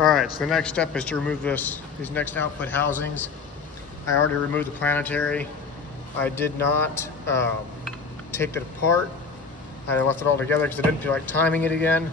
All right, so the next step is to remove these next output housings. I already removed the Planetary. I did not take it apart. I left it all together because I didn't feel like timing it again.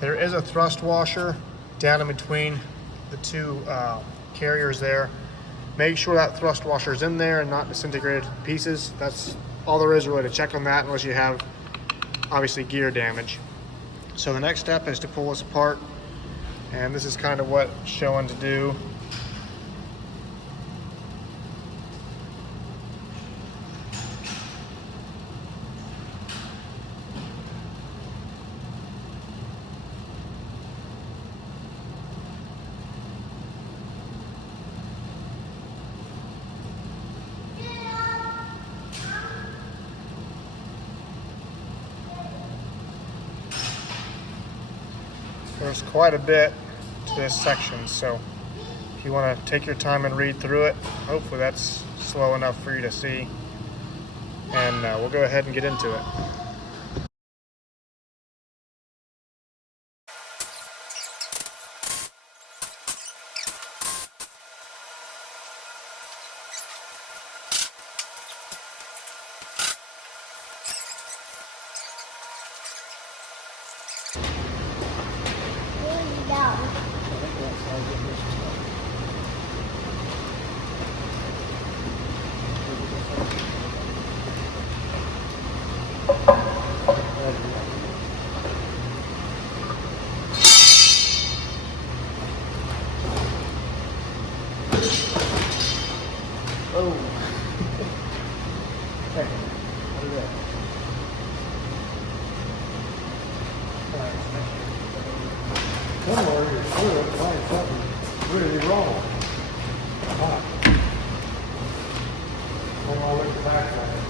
There is a thrust washer down in between the two carriers there. Make sure that thrust washer is in there and not disintegrated to pieces. That's all there is really to check on that, unless you have obviously gear damage. So the next step is to pull this apart, and this is kind of what it's showing to do. There's quite a bit to this section, so if you want to take your time and read through it, hopefully that's slow enough for you to see, and we'll go ahead and get into it. Oh. Hey, what is that? Somewhere you're sure to find something really wrong. Huh. When I look back at it.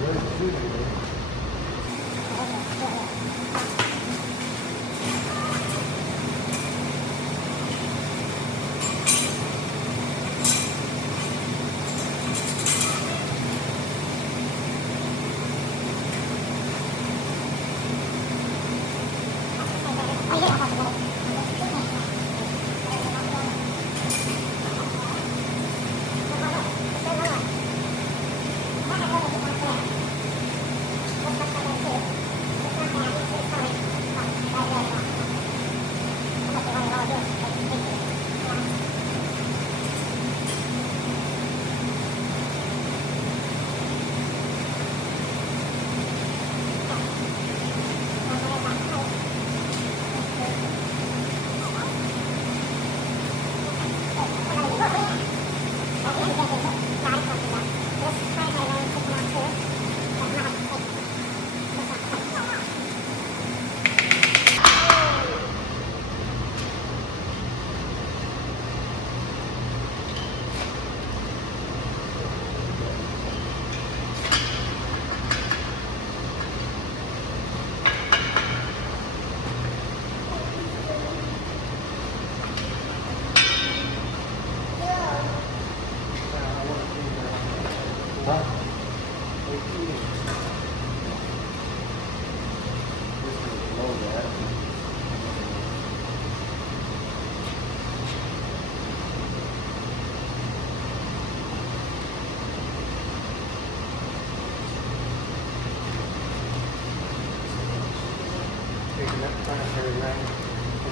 Really shooting me.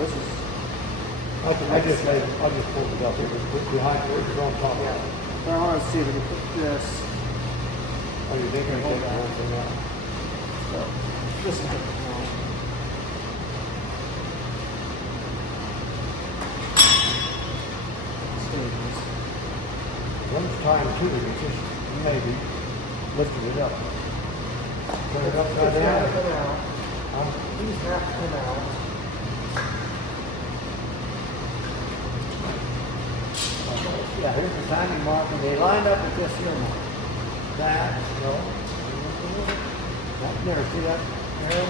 This is, I just pulled it up. It was behind it was on top. yeah. But I want to see if we can put this. Oh, you think I hold the whole thing out? So, this is it. One's time too, it's just maybe lifting it up. Turn it upside down. These have to come out. Yeah, here's the timing mark, and they lined up with this here mark. That, no. Up there, see that arrow?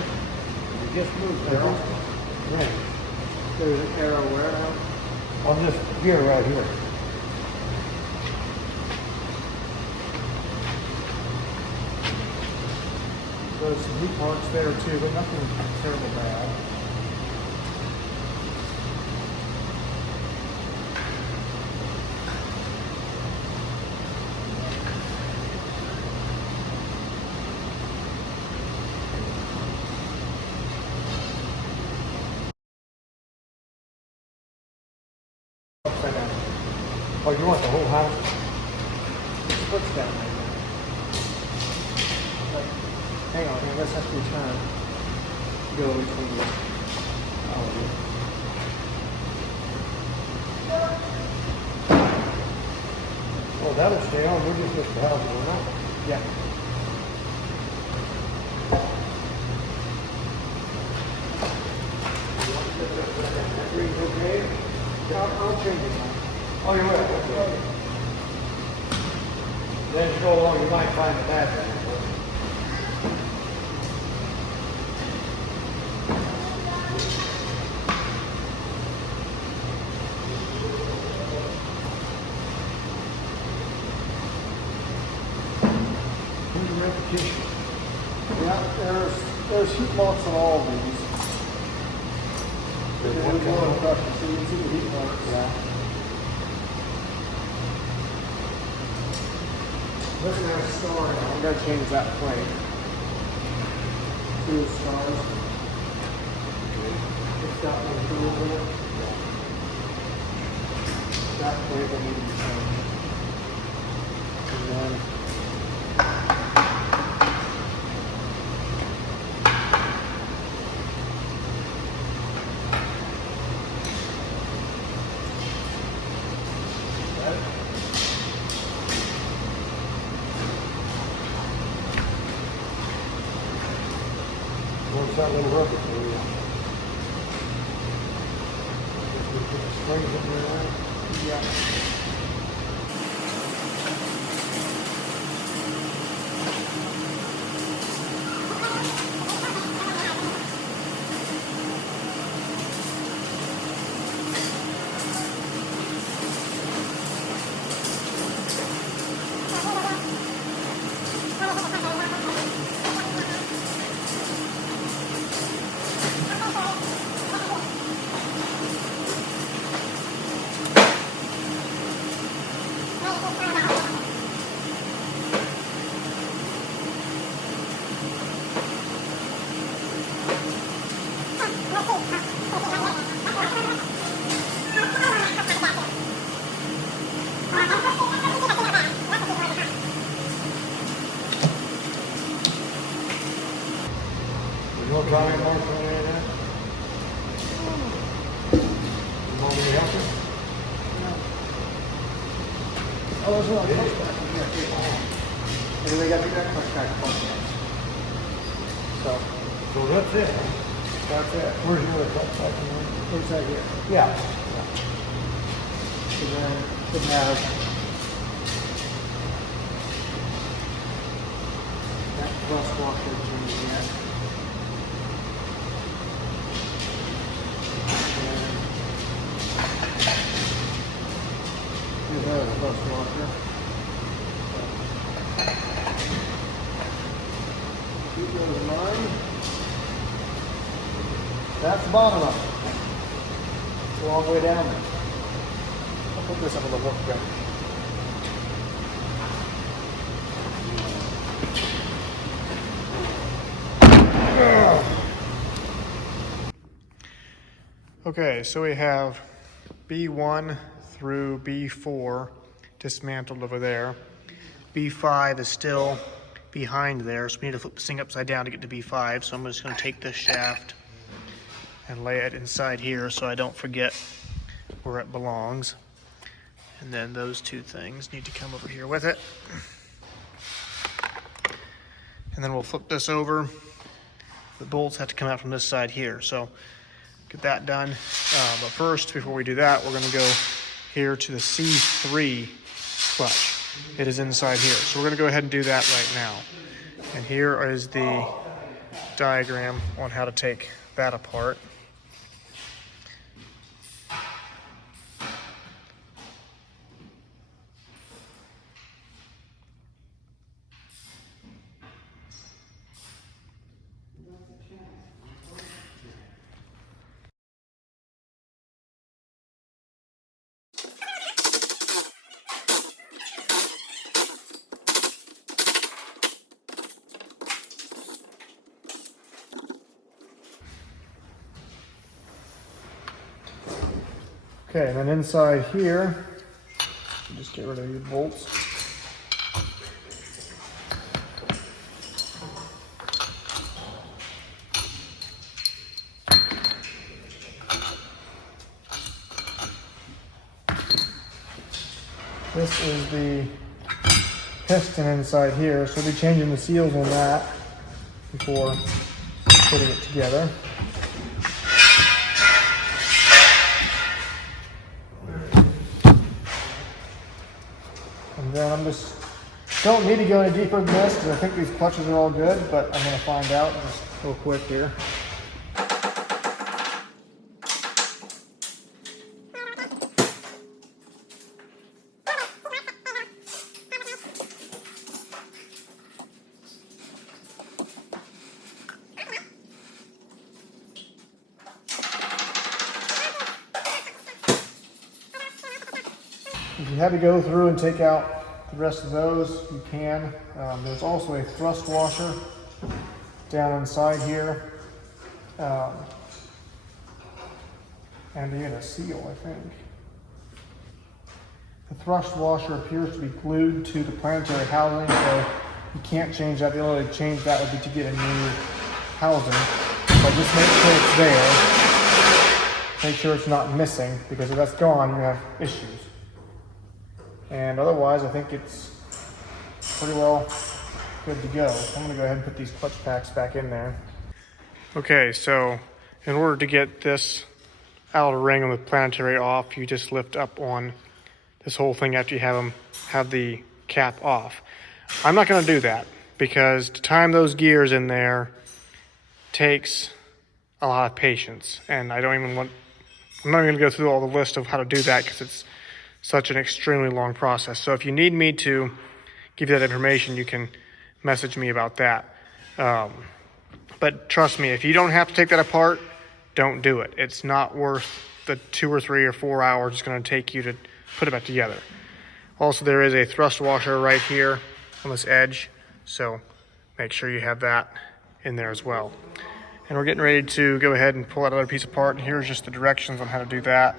You just moved the arrow. Right. There's an arrow where now? On this gear right here. So There's some heat marks there too, but nothing terrible bad. Upside down. Oh, you want the whole house? It splits down right now. Like, hang on, I guess that's the turn. Go between these. Oh, that'll stay on. We'll just lift the house overnight. Yeah. Everything's okay? I'll change it. Oh, you will? Okay. Then as you go along, you might find the bathroom. Repetition. Yeah, there's heat marks on all of these. There's There's one one coming. production, so you can see the heat marks. Yeah. Looking at a star now. I'm gonna change that plate. See the stars? It's got one groove in it. That plate will need to be changed. And then What's that little rubber for you? Just put the springs in there, right? yeah. You want to try any more for any of that? You want me to help you? Oh, there's another clutch back in here too. And they got to do that clutch back clutch. So, So that's it. that's it. Where's your other clutch back in there? Inside here. Yeah. And then it has that rust washer change yet. Here's another rust washer. Keep those in mind. That's the bottom of it. It's a long way down there. I'll put this up on the workbench. Okay, so we have B1 through B4 dismantled over there. B5 is still behind there, so we need to flip this thing upside down to get to B5. So I'm just going to take this shaft and lay it inside here so I don't forget where it belongs. And then those two things need to come over here with it. And then we'll flip this over. The bolts have to come out from this side here. So get that done. But first, before we do that, we're gonna go here to the C3 clutch. It is inside here. So we're gonna go ahead and do that right now. And here is the diagram on how to take that apart. Okay, and then inside here, just get rid of these bolts. This is the piston inside here, so we'll be changing the seals on that before putting it together. And then don't need to go any deeper than this because I think these clutches are all good, but I'm going to find out just real quick here. If you had to go through and take out the rest of those, you can. There's also a thrust washer down inside here. And even a seal, I think. The thrust washer appears to be glued to the Planetary housing, so you can't change that. The only way to change that would be to get a new housing. But just make sure it's there. Make sure it's not missing, because if that's gone, you're gonna have issues. And otherwise, I think it's pretty well good to go. I'm gonna go ahead and put these clutch packs back in there. Okay, so in order to get this outer ring on the Planetary off, you just lift up on this whole thing after you have the cap off. I'm not gonna do that because to time those gears in there takes a lot of patience, and I'm not even gonna go through all the list of how to do that because it's such an extremely long process. So if you need me to give you that information, you can message me about that. But trust me, if you don't have to take that apart, don't do it. It's not worth the 2 or 3 or 4 hours it's going to take you to put it back together. Also, there is a thrust washer right here on this edge, so make sure you have that in there as well. And we're getting ready to go ahead and pull that other piece apart. And here's just the directions on how to do that.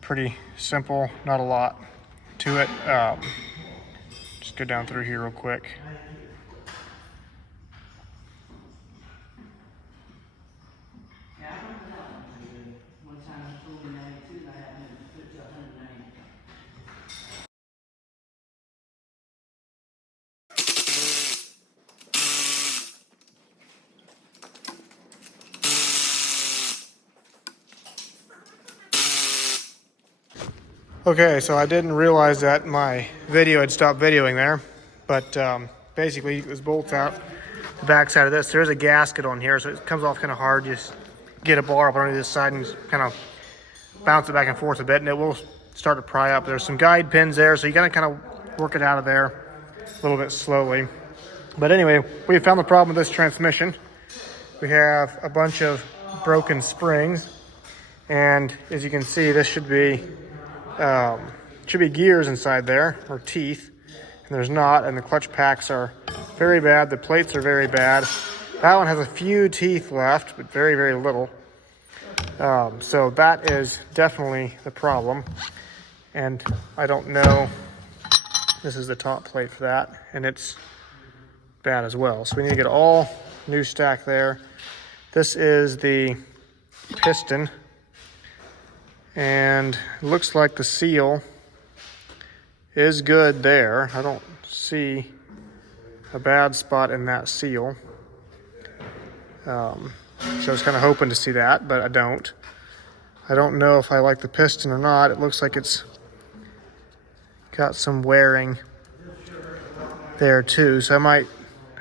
Pretty simple, not a lot to it. Just go down through here real quick. Okay, so I didn't realize that my video had stopped videoing there, but basically you get those bolts out the back side of this. There's a gasket on here, so it comes off kind of hard. You just get a bar up on this side and kind of bounce it back and forth a bit, and it will start to pry up. There's some guide pins there, so you gotta kind of work it out of there a little bit slowly. But anyway, we found the problem with this transmission. We have a bunch of broken springs, and as you can see, this should be gears inside there, or teeth, and there's not, and the clutch packs are very bad. The plates are very bad. That one has a few teeth left, but very, very little. So that is definitely the problem, and I don't know. This is the top plate for that, and it's bad as well. So we need to get all new stack there. This is the piston, and it looks like the seal is good there. I don't see a bad spot in that seal. So I was kind of hoping to see that, but I don't. I don't know if I like the piston or not. It looks like it's got some wearing there too, so I might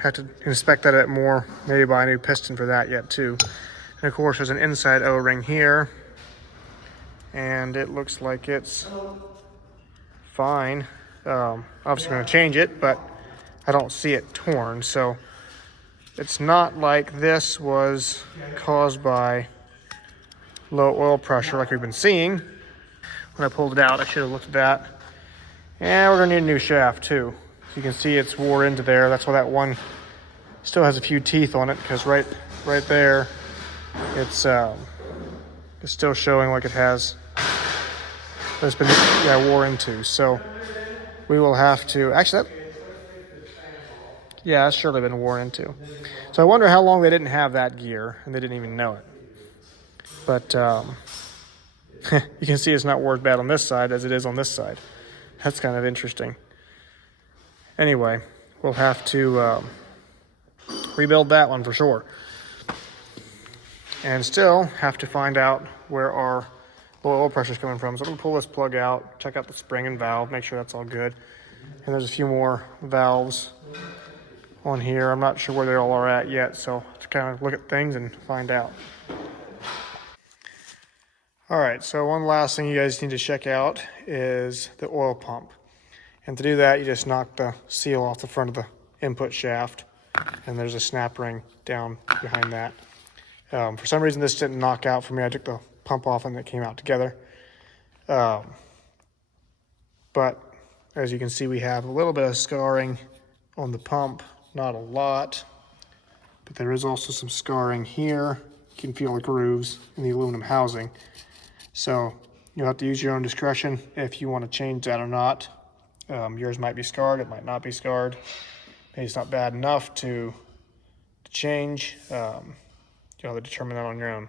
have to inspect that a bit more, maybe buy a new piston for that yet too. And of course there's an inside O-ring here, and it looks like it's fine. Obviously going to change it, but I don't see it torn, so it's not like this was caused by low oil pressure like we've been seeing. When I pulled it out, I should have looked at that. And we're going to need a new shaft too. So you can see it's wore into there. That's why that one still has a few teeth on it, because right there it's still showing like it has That's been, yeah, wore into. So we will have to, actually, yeah, that's surely been worn into. So I wonder how long they didn't have that gear and they didn't even know it. But you can see it's not worn bad on this side as it is on this side. That's kind of interesting. Anyway, we'll have to rebuild that one for sure. And still have to find out where our low oil pressure is coming from. So I'm gonna pull this plug out, check out the spring and valve, make sure that's all good. And there's a few more valves on here. I'm not sure where they all are at yet, so to kind of look at things and find out. All right, so one last thing you guys need to check out is the oil pump. And to do that, you just knock the seal off the front of the input shaft, and there's a snap ring down behind that. For some reason, this didn't knock out for me. I took the pump off and it came out together. But as you can see, we have a little bit of scarring on the pump, not a lot, but there is also some scarring here. You can feel the grooves in the aluminum housing. So you'll have to use your own discretion if you want to change that or not. Yours might be scarred, it might not be scarred. Maybe it's not bad enough to change. You'll have to determine that on your own.